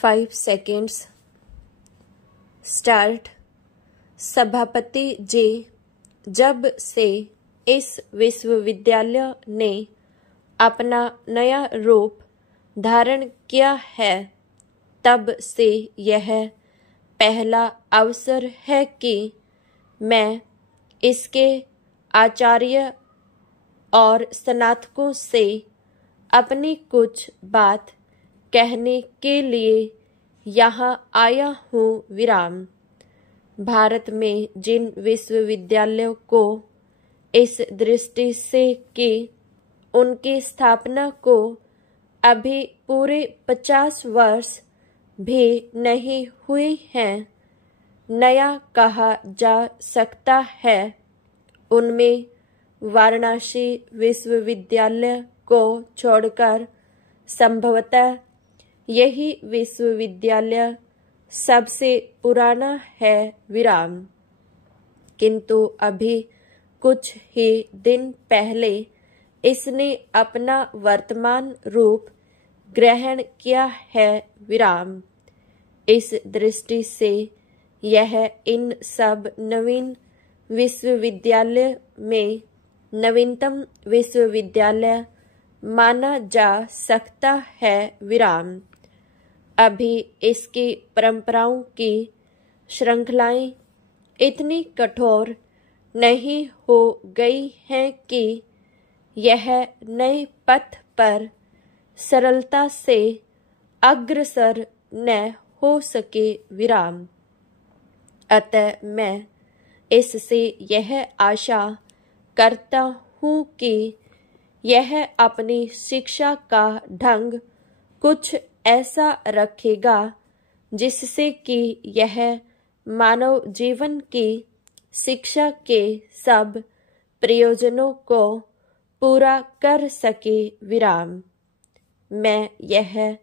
5 seconds. Start. सभापति जी, जब से इस विश्वविद्यालय ने अपना नया रूप धारण किया है, तब से यह पहला अवसर है कि मैं इसके आचार्य और स्नातकों से अपनी कुछ बात कहने के लिए यहाँ आया हूँ। विराम। भारत में जिन विश्वविद्यालयों को इस दृष्टि से कि उनकी स्थापना को अभी पूरे 50 वर्ष भी नहीं हुए हैं, नया कहा जा सकता है, उनमें वाराणसी विश्वविद्यालय को छोड़कर संभवतः यही विश्वविद्यालय सबसे पुराना है। विराम। किंतु अभी कुछ ही दिन पहले इसने अपना वर्तमान रूप ग्रहण किया है। विराम। इस दृष्टि से यह इन सब नवीन विश्वविद्यालय में नवीनतम विश्वविद्यालय माना जा सकता है। विराम। अभी इसकी परंपराओं की श्रृंखलाएं इतनी कठोर नहीं हो गई हैं कि यह नए पथ पर सरलता से अग्रसर न हो सके। विराम। अतः मैं इससे यह आशा करता हूँ कि यह अपनी शिक्षा का ढंग कुछ ऐसा रखेगा जिससे कि यह मानव जीवन की शिक्षा के सब प्रयोजनों को पूरा कर सके। विराम। मैं यह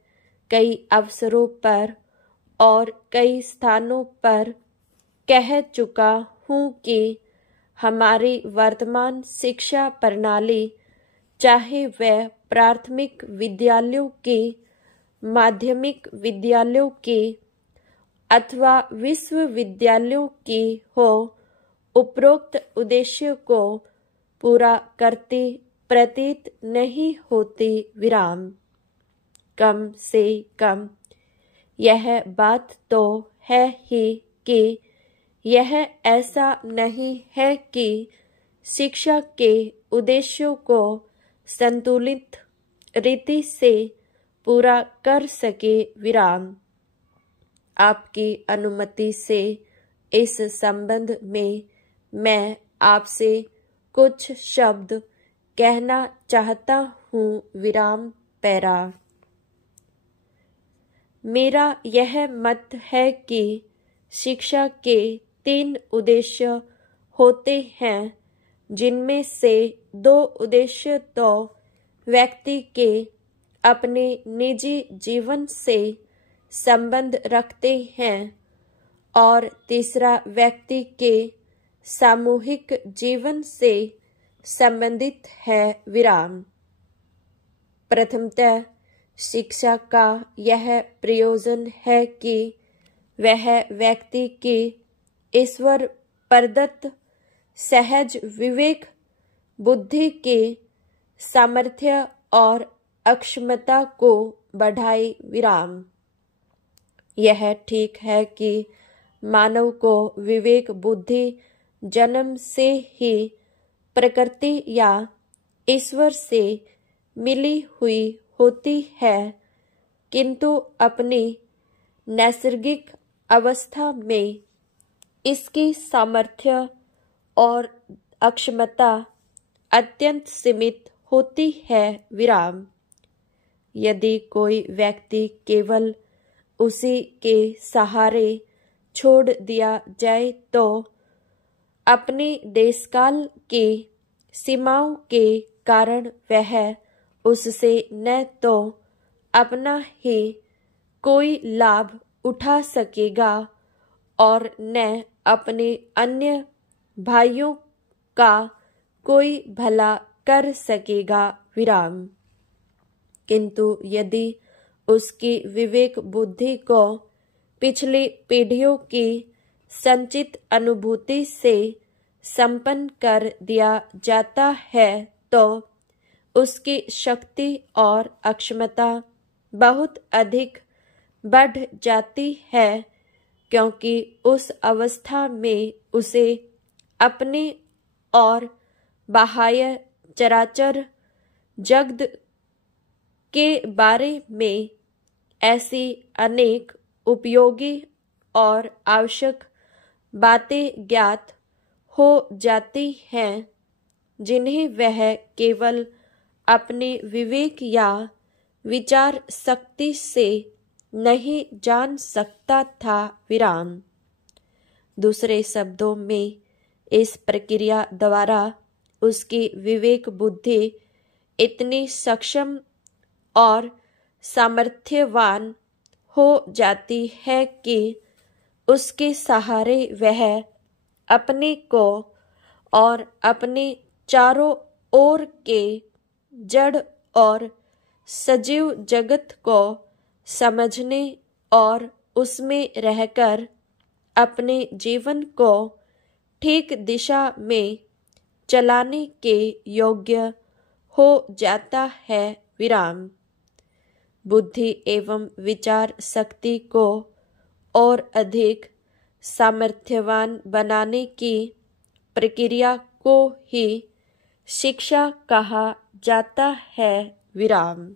कई अवसरों पर और कई स्थानों पर कह चुका हूँ कि हमारी वर्तमान शिक्षा प्रणाली, चाहे वह प्राथमिक विद्यालयों की, माध्यमिक विद्यालयों की अथवा विश्वविद्यालयों की हो, उपरोक्त उद्देश्य को पूरा करती प्रतीत नहीं होती। विराम। कम से कम यह बात तो है ही कि यह ऐसा नहीं है कि शिक्षा के उद्देश्यों को संतुलित रीति से पूरा कर सके। विराम। आपकी अनुमति से इस संबंध में मैं आपसे कुछ शब्द कहना चाहता हूँ। विराम। पैरा। मेरा यह मत है कि शिक्षा के 3 उद्देश्य होते हैं, जिनमें से 2 उद्देश्य तो व्यक्ति के अपने निजी जीवन से संबंध रखते हैं और तीसरा व्यक्ति के सामूहिक जीवन से संबंधित है। विराम। प्रथमतः शिक्षा का यह प्रयोजन है कि वह व्यक्ति की ईश्वर प्रदत्त सहज विवेक बुद्धि के सामर्थ्य और अक्षमता को बढ़ाए। विराम। यह ठीक है कि मानव को विवेक बुद्धि जन्म से ही प्रकृति या ईश्वर से मिली हुई होती है, किंतु अपनी नैसर्गिक अवस्था में इसकी सामर्थ्य और अक्षमता अत्यंत सीमित होती है। विराम। यदि कोई व्यक्ति केवल उसी के सहारे छोड़ दिया जाए तो अपने देशकाल की सीमाओं के कारण वह उससे न तो अपना ही कोई लाभ उठा सकेगा और न अपने अन्य भाइयों का कोई भला कर सकेगा। विराम। किंतु यदि उसकी विवेक बुद्धि को पिछली पीढ़ियों की संचित अनुभूति से संपन्न कर दिया जाता है तो उसकी शक्ति और अक्षमता बहुत अधिक बढ़ जाती है, क्योंकि उस अवस्था में उसे अपने और बाह्य चराचर जगत के बारे में ऐसी अनेक उपयोगी और आवश्यक बातें ज्ञात हो जाती हैं जिन्हें वह केवल अपने विवेक या विचार शक्ति से नहीं जान सकता था। विराम। दूसरे शब्दों में इस प्रक्रिया द्वारा उसकी विवेक बुद्धि इतनी सक्षम और सामर्थ्यवान हो जाती है कि उसके सहारे वह अपने को और अपने चारों ओर के जड़ और सजीव जगत को समझने और उसमें रहकर अपने जीवन को ठीक दिशा में चलाने के योग्य हो जाता है। विराम। बुद्धि एवं विचार शक्ति को और अधिक सामर्थ्यवान बनाने की प्रक्रिया को ही शिक्षा कहा जाता है। विराम।